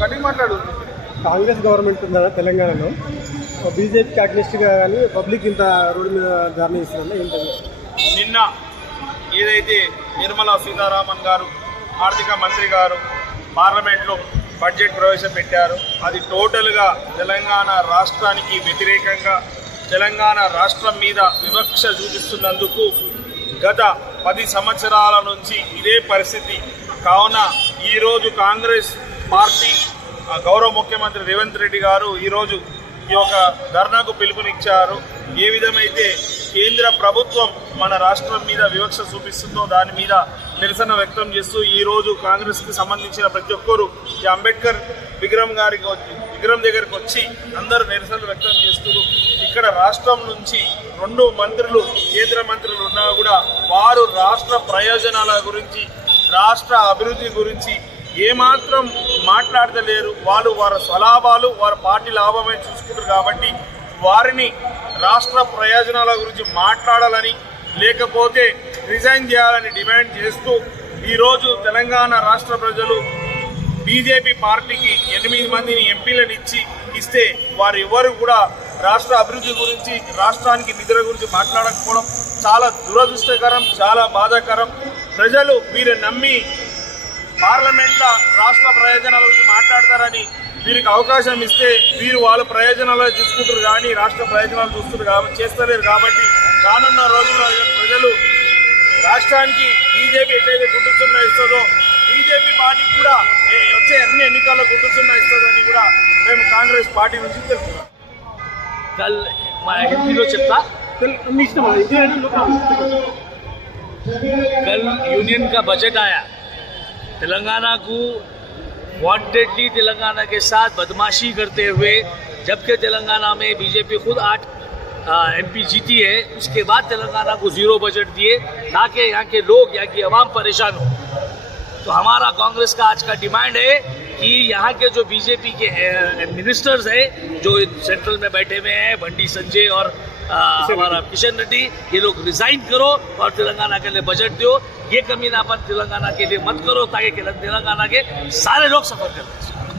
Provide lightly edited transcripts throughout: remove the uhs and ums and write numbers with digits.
గట్టి మాట్లాడు. కాంగ్రెస్ గవర్నమెంట్ ఉందా తెలంగాణలో, బీజేపీకి అగ్నిస్ట్గా కానీ పబ్లిక్ ఇంత రోడ్డు మీద ధర్నా ఇస్తుందా ఏంటది? నిన్న ఏదైతే నిర్మలా సీతారామన్ గారు ఆర్థిక మంత్రి గారు పార్లమెంట్లో బడ్జెట్ ప్రవేశపెట్టారు, అది టోటల్గా తెలంగాణ రాష్ట్రానికి వ్యతిరేకంగా, తెలంగాణ రాష్ట్రం మీద వివక్ష చూపిస్తున్నందుకు గత 10 సంవత్సరాల నుంచి ఇదే పరిస్థితి. కావున ఈరోజు కాంగ్రెస్ పార్టీ గౌరవ ముఖ్యమంత్రి రేవంత్ రెడ్డి గారు ఈరోజు ఈ యొక్క ధర్నాకు పిలుపునిచ్చారు. ఏ విధమైతే కేంద్ర ప్రభుత్వం మన రాష్ట్రం మీద వివక్ష చూపిస్తుందో దాని మీద నిరసన వ్యక్తం చేస్తూ ఈరోజు కాంగ్రెస్కి సంబంధించిన ప్రతి ఒక్కరూ ఈ అంబేద్కర్ విగ్రహం దగ్గరికి వచ్చి అందరూ నిరసనలు వ్యక్తం చేస్తున్నారు. ఇక్కడ రాష్ట్రం నుంచి 2 మంత్రులు కేంద్ర మంత్రులు ఉన్నా కూడా వారు రాష్ట్ర ప్రయోజనాల గురించి, రాష్ట్ర అభివృద్ధి గురించి ఏమాత్రం మాట్లాడతలేరు. వారి స్వలాభాలు, వారి పార్టీ లాభమే చూసుకుంటారు. కాబట్టి వారిని రాష్ట్ర ప్రయోజనాల గురించి మాట్లాడాలని, లేకపోతే రిజైన్ చేయాలని డిమాండ్ చేస్తూ ఈరోజు తెలంగాణ రాష్ట్ర ప్రజలు బీజేపీ పార్టీకి 8 మందిని ఎంపీలను ఇస్తే వారు ఎవరు కూడా రాష్ట్ర అభివృద్ధి గురించి, రాష్ట్రానికి నిధుల గురించి మాట్లాడకపోవడం చాలా దురదృష్టకరం, చాలా బాధాకరం. ప్రజలు వీరు నమ్మి పార్లమెంట్లో రాష్ట్ర ప్రయోజనాల గురించి మాట్లాడతారని వీరికి అవకాశం ఇస్తే వీరు వాళ్ళ ప్రయోజనాలు చూసుకుంటారు కానీ రాష్ట్ర ప్రయోజనాలు చేస్తలేరు. కాబట్టి రానున్న రోజుల్లో ప్రజలు రాష్ట్రానికి బీజేపీ ఎట్లయితే గుండు సున్నా ఇస్తుందో బీజేపీ పార్టీకి కూడా వచ్చే అన్ని ఎన్నికల్లో గుండు సున్నా ఇస్తుందని కూడా మేము కాంగ్రెస్ పార్టీ నుంచి తెలుస్తున్నాం. कल यूनियन का बजट आया, तेलंगाना को वांटेडली तेलंगाना के साथ बदमाशी करते हुए, जबकि तेलंगाना में बीजेपी खुद 8 एमपी जीती है, उसके बाद तेलंगाना को 0 बजट दिए ताकि यहाँ के लोग, यहाँ की आवाम परेशान हो। तो हमारा कांग्रेस का आज का डिमांड है कि यहाँ के जो बीजेपी के मिनिस्टर्स हैं जो सेंट्रल में बैठे हुए हैं, बंडी संजय और हमारा किशन रेड्डी, ये लोग रिजाइन करो और तेलंगाना के लिए बजट दो। ये कमीनापन तेलंगाना के लिए मत करो ताकि तेलंगाना के सारे लोग सफर करें।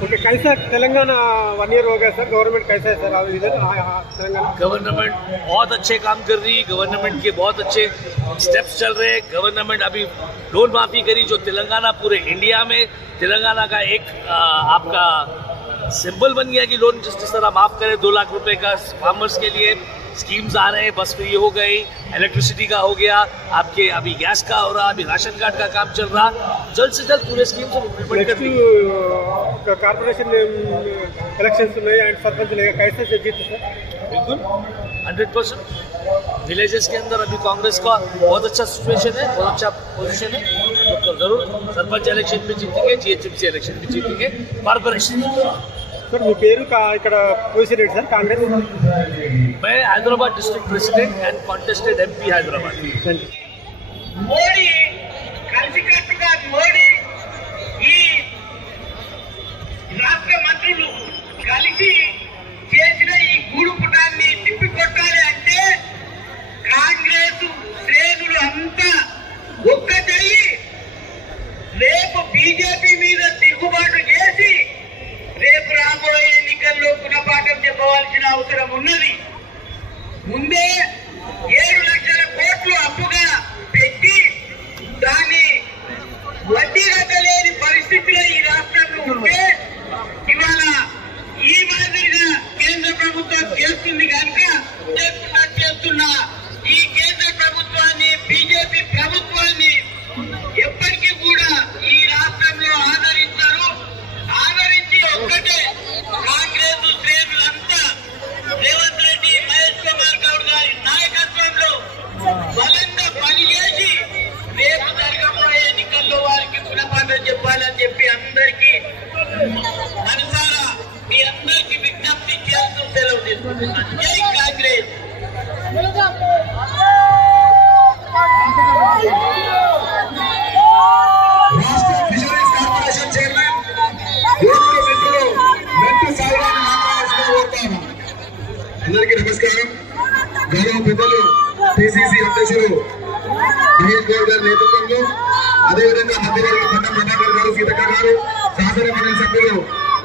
ओके, कैसा तेलंगाना 1 ईयर हो गया सर, गवर्नमेंट कैसा है सर इधर तेलंगाना? गवर्नमेंट बहुत अच्छे काम कर रही, गवर्नमेंट के बहुत अच्छे स्टेप्स चल रहे हैं। गवर्नमेंट अभी लोन माफ़ी करी जो तेलंगाना पूरे इंडिया में तेलंगाना का एक आपका सिंबल बन गया कि लोन जिस तरह माफ़ करे 2 लाख रुपए का फार्मर्स के लिए। स्कीम्स आ रहे हैं, बस फ्री हो गई, इलेक्ट्रिसिटी का हो गया, आपके अभी गैस का हो रहा, अभी राशन कार्ड का काम चल रहा। जल्द से जल्द पूरे स्कीम्स कॉर्पोरेशन इलेक्शंस में एंड सरपंच लेगा, कैसे जीते सर? बिल्कुल 100%। विलेजेस के अंदर अभी कांग्रेस का बहुत अच्छा सिचुएशन है, बहुत अच्छा पोजीशन है, तो जरूर सरपंच इलेक्शन में जीतेंगे, जीएचएमसी इलेक्शन में जीतेंगे, कॉर्पोरेशन। सर మీ పేరు ఇక్కడ పొజిషన్ ఏంటి సార్ కాంగ్రెస్? मैं Hyderabad district president and contested MP Hyderabad. Modi కలిసికట్టుగా మోడీ ఈ రాష్ట్ర మంత్రులు కలిసి చేసిన ఈ గూడు పుటాన్ని తిప్పికొట్టాలి అంటే కాంగ్రెస్ శ్రేణులు అంతా ఒక్కటయ్యి రేపు బీజేపీ మీద తిరుగుబాటు చేసి రేపు రాబోయే ఎన్నికల్లో గుణపాఠం చెప్పవలసిన అవసరం ఉన్నది. ముందే 7 లక్షల కోట్లు అప్పుగా పెట్టి దాన్ని వడ్డీ కట్టలేని పరిస్థితిలో ఈ రాష్ట్రంలో ఉంటే ఇవాళ ఈ మాదిరిగా కేంద్ర ప్రభుత్వం చేస్తుంది కనుక చేస్తున్న ఈ కేంద్ర ప్రభుత్వాన్ని, బీజేపీ ప్రభుత్వాన్ని ఎప్పటికీ కూడా ఈ రాష్ట్రంలో ఆదరించారు. ఆదరించి ఒక్కటే కాంగ్రెస్ శ్రేణులంతా రేవంత్ రెడ్డి, మహేష్ కుమార్ గౌడ్ గారి నాయకత్వంలో బలంగా పనిచేసి రేపు జరగబోయే ఎన్నికల్లో వారికి గుణపాఠం చెప్పాలని చెప్పి అందరికీ మనసారా మీ అందరికీ విజ్ఞప్తి చేస్తూ సెలవు తీసుకుంటున్నాను. జై కాంగ్రెస్. అందరికీ నమస్కారం. గౌరవ పెద్దలు టీసీసీ అధ్యక్షులు మహేష్ గౌడ్ గారి నేతృత్వంలో, అదేవిధంగా మధ్యవర్గ పట్ట ప్రభాకర్ గారు, సీతక్క గారు, శాసన మండలి సభ్యులు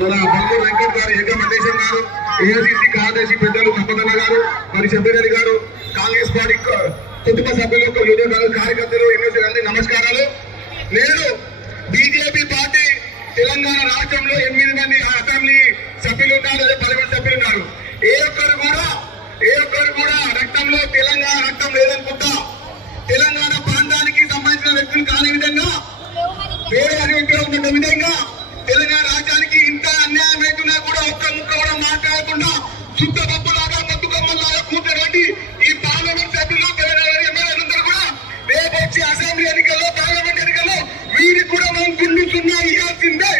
మన బల్మూరు వెంకట్ గారు, ఏక మల్లేశం గారు, ఏఐసిసి కార్యదర్శి పెద్దలు సంపదన్న గారు, మరి శబరిరెడ్డి గారు, కాంగ్రెస్ పార్టీ కుటుంబ సభ్యులు, యువ కార్యకర్తలు, ఎన్నోసీ గారికి నమస్కారాలు. నేను బీజేపీ పార్టీ తెలంగాణ రాష్ట్రంలో 8 మంది అసెంబ్లీ సభ్యులు ఉన్నారు, అదే పార్లమెంట్ సభ్యులు ఉన్నారు. ఏ ఒక్కరు కూడా రక్తంలో తెలంగాణ రక్తం లేదనుకుంటా, తెలంగాణ ప్రాంతానికి సంబంధించిన వ్యక్తులు కాని విధంగా, వేరే వ్యక్తులు ఉన్న విధంగా తెలంగాణ రాజ్యానికి ఇంత అన్యాయం అవుతున్నా కూడా ఒక్క ముక్క కూడా మాట్లాడకుండా శుద్ధ పప్పులాగా మొత్తుకొమ్మలాగా కూర్చోబెట్టి ఈ పార్లమెంట్ సభ్యులు, తెలంగాణ ఎమ్మెల్యేలందరూ కూడా రేపు వచ్చే అసెంబ్లీ ఎన్నికల్లో, పార్లమెంట్ ఎన్నికల్లో వీరికి కూడా మనం గుండు సున్నా ఇవ్వాల్సిందే.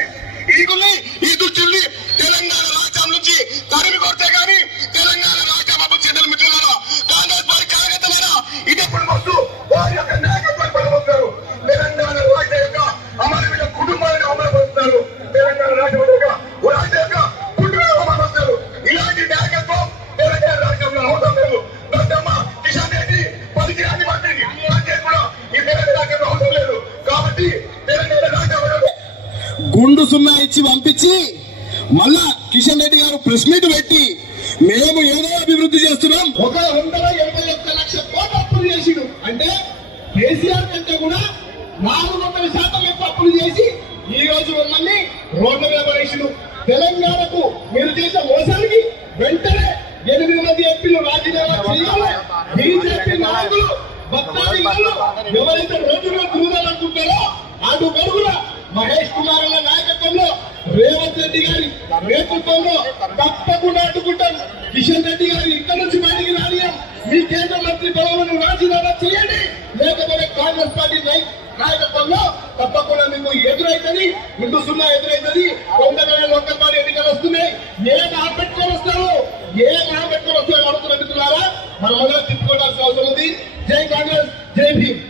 ఈ దుస్తుల్ని తెలంగాణ రాష్ట్రం నుంచి తరిమి కొడితే గానీ తెలంగాణ రాష్ట్రం అభివృద్ధి చెందిన మిత్రులారా, కాంగ్రెస్ పార్టీ కార్యకర్తలారా, ఇది ఎప్పుడు వస్తూ వారి యొక్క నాయకత్వం పడబోతున్నారు. తెలంగాణ రాష్ట్ర యొక్క అమరవీర కుటుంబాలను అమలుపరుస్తున్నారు. తెలంగాణ రాష్ట్రం యొక్క కుటుంబాలను అమలుపరుస్తారు. ఇలాంటి నాయకత్వం తెలంగాణ రాష్ట్రంలో అవసరం లేదు. దత్తమ్మ, కిషన్ రెడ్డి, పరిచయాన్ని మంత్రికి కూడా ఈ తెలంగాణ రాష్ట్రంలో అవసరం లేదు. కాబట్టి తెలంగాణ రాష్ట్రంలో గుండు సున్నా ఇచ్చి పంపించి మళ్ళా కిషన్ రెడ్డి గారు ప్రెస్ మీట్ పెట్టి మేము ఏదో అభివృద్ధి చేస్తున్నాం, 181 లక్షల కోట్ల అప్పులు చేసిడు అంటే కేసీఆర్ కంటే కూడా 400% ఎక్కువ అప్పులు చేసి ఈ రోజు మమ్మల్ని రోడ్ల మీద పడేసిడు. తెలంగాణకు మీరు చేసిన మోసానికి వెంటనే 8 మంది ఎంపీలు రాజీనామా చేయాలి. బీజేపీ నాయకులు ఎవరైతే రోజుల్లో తిరుగుదాలనుకుంటారో అటు మెరుగుల మహేష్ కుమార్ నాయకత్వంలో, రేవంత్ రెడ్డి గారి నేతృత్వంలో తప్పకుండా అడ్డుకుంటాం. కిషన్ రెడ్డి గారి ఇక్కడ నుంచి బయటికి రానియం. మీ కేంద్ర మంత్రి పదవులను రాజీనామా చేయండి, లేకపోతే కాంగ్రెస్ పార్టీ నాయకత్వంలో తప్పకుండా మీకు ఎదురైతుంది, ముందు సున్నా ఎదురైతుంది. 100 లోకల్ బాడీ ఎన్నికలు వస్తున్నాయి. ఏ నామ పెట్టుకొని వస్తారో అడుగుతున్న మిత్రులారా, మనం మొదలు తిప్పుకోవాల్సిన అవసరం ఉంది. జై కాంగ్రెస్, జై భీమ్.